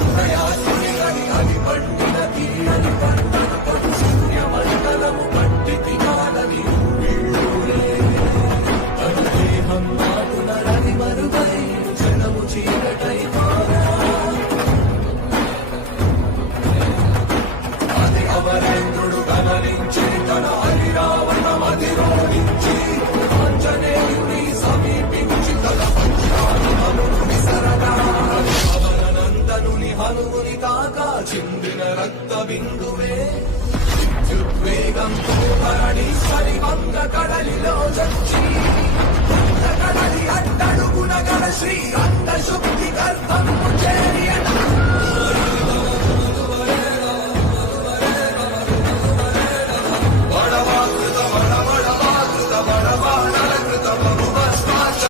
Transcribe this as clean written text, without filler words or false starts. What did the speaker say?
ఉదయాచుని అది పండిన తీయని పంటను శూన్యమండలము పట్టితి కాదని తన దేహం నాటున రవి మరుగై జనము చీకటై అది అమరేంద్రుడు గమనించి తన అధిరావణమధిరోహించి ఆంజనేయుని సమీపించి తన పక్షాన్ని హనును విసరగా అవనందనుని హనుముని తాకా చిందిన రక్త బిందువే విద్యుద్వేగంతో భరణీశ్వరి వంగ కడలిలో చచ్చి కడలి అట్టడుగున గల శ్రీ అంగ శుద్ధి గర్భం